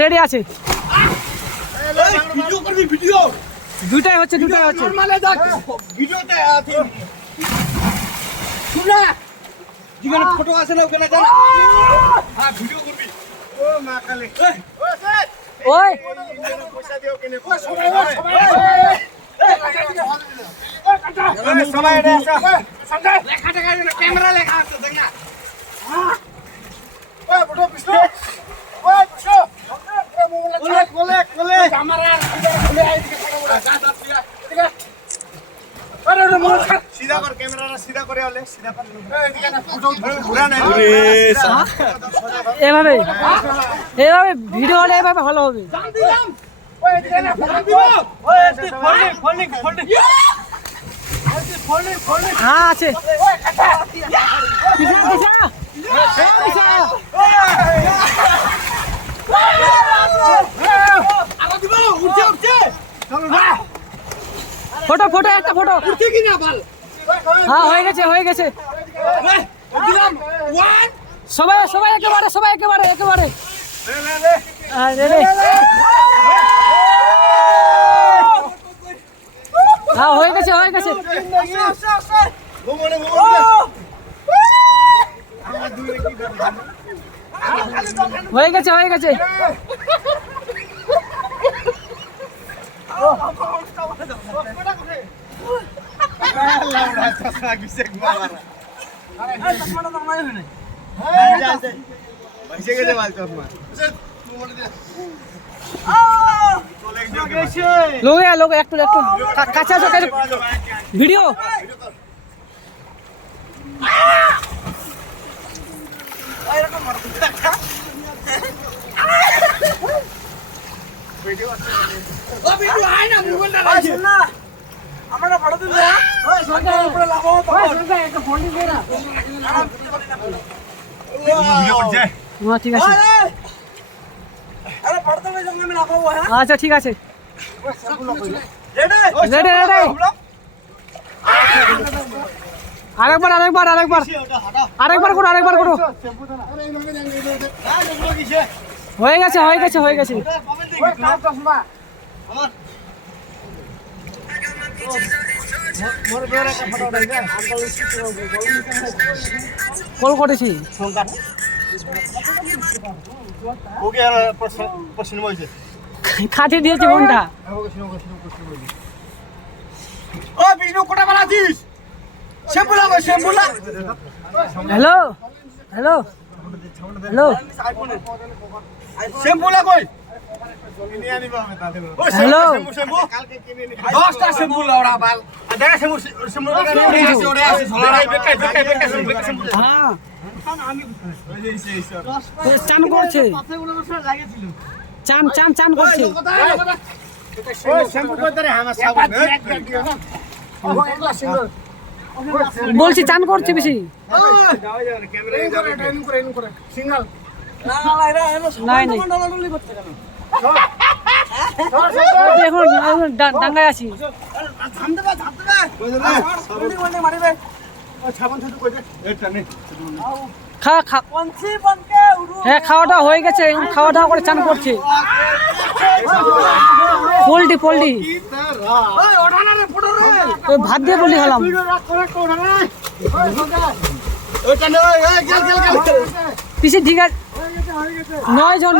Ready আছে। Video করবি video দুটাই হচ্ছে নরমালে দেখ ভিডিওতে আছে শুনা যেখানে ফটো আছে না ওখানে যা হ্যাঁ ভিডিও করবি ও মা কালে ও স্যার ওই পয়সা দিও কেনে ও সবাই সবাই রে সঞ্জয় লেখা টাকা ক্যামেরা লেখা আছে দেখ না ওই ফটো পিছনে ওই পিছনে কোলে ক্যামেরা খুলে আইদিকে ফটো যা যা ঠিক আছে আরে মোর सीधा कर कैमरा ना सीधा करे वाले सीधा कर এদিকে না ফটো ঘোরা নাই এভাবে ভিডিও হলে এভাবে ভালো হবে। জান দিলাম ওই এদিকে না ফটো দিব ওই এদিকে ফোল্ডিং হ্যাঁ আছে। আলো দিব উঠছে চলো না ফটো একটা ফটো উঠছে কি না বল হ্যাঁ হয়ে গেছে দিলাম ওয়ান সবাই একেবারে লে হ্যাঁ হয়ে গেছে ঘুমনে আমার দূরে কি হয়ে গেছে লাউড়া চশমা কিসে ঘুমারা আরে চশমাটা তো আমার নেই হ্যাঁ বসে গেছে মাল চশমা তুই মনে দে লোক একটু কাছে আসো ভিডিও আয় না মোবাইলটা রাখি না আমরা ফটো তুলবো ওই সরকার উপরে লাগাও তো সরকার একটা ফোন দে না ভিডিও করছে হ্যাঁ ঠিক আছে আরে ফটো তুলবে জঙ্গলে আমি লাগাবো হ্যাঁ আচ্ছা ঠিক আছে রেডি আরেকবার করো হয়ে গেছে কল করেছি খাতে দিয়েছি ফোনটা। ও বিষ্ণু কোটা বানাছিস শ্যাম্পুলা হ্যালো শ্যাম্পুলা কই হ্যালো কালকে কিনে নি 10টা শ্যাম্পু লাউড়া বাল দেখা শ্যাম্পু ওরে আছে সলারাই বেকাই শ্যাম্পু হ্যাঁ চান করছে চান করছে ওই শ্যাম্পু কই ধরে আমার সাবুন বলছি চান করছে বেশি সিঙ্গেল নাই এখন ডাঙ্গায় আছি। হ্যাঁ খাওয়া হয়ে গেছে, খাওয়া দাওয়া করে চান করছে। পোল্ট্রি ওই ভাত দিয়ে বলি হলাম। পিসি ঠিক আছে 9 জন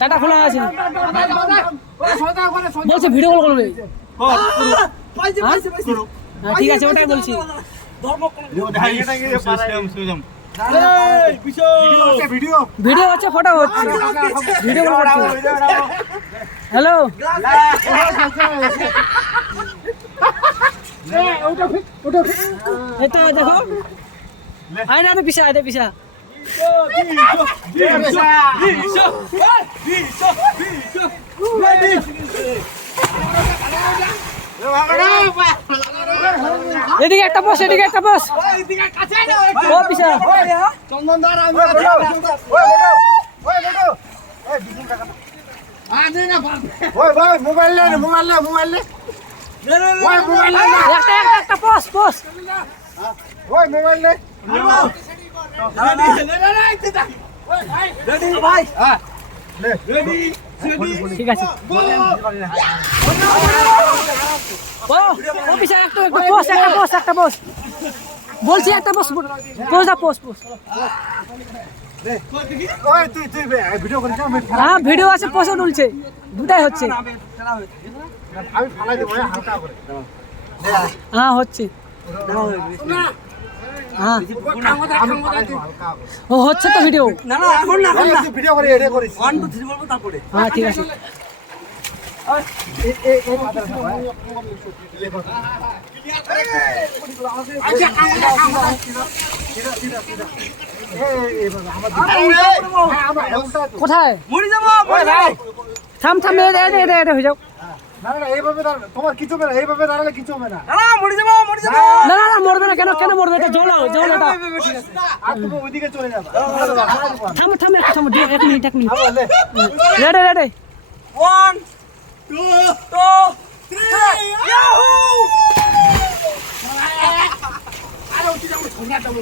ডাটা খোলা আছে বলছে ভিডিও কল করবে। ঠিক আছে ওটাই বলছি। ভিডিও হচ্ছে ফটো হচ্ছে ভিডিও কল করছে। হ্যালো এটা দেখো আরে পিছা এদিকে একটা বস ও পিছা চন্দনদার আমি ওই মোবাইল নে ওই মোবাইল নে একটা পোস্ট ওই মোবাইল নে ঠিক আছে ও পিছা একটা পোস্ট বলছি একটা পোস্ট ওই তুই ভিডিও করিস না হ্যাঁ ভিডিও আছে পোস্ট তুলছে দুটাই হচ্ছে আমি ফালাই দেব হালকা করে হ্যাঁ হচ্ছে হ্যাঁ ও হচ্ছে তো ভিডিও ভিডিও করে এডিট করিস 1 2 3 বলবো তারপরে হ্যাঁ ঠিক আছে কোথায় থাম এটা হয়ে যাও তোমার কিছু হবে না এইভাবে দাঁড়ালে কিছু হবে না না মরবে না কেন মরবে এটা জল এটা আর তুমি ওইদিকে চলে যাবে থামো এক মিনিট রেডি 1 2 3 ইয়াহু আরে উঠি যাবো ছোড়া যাবো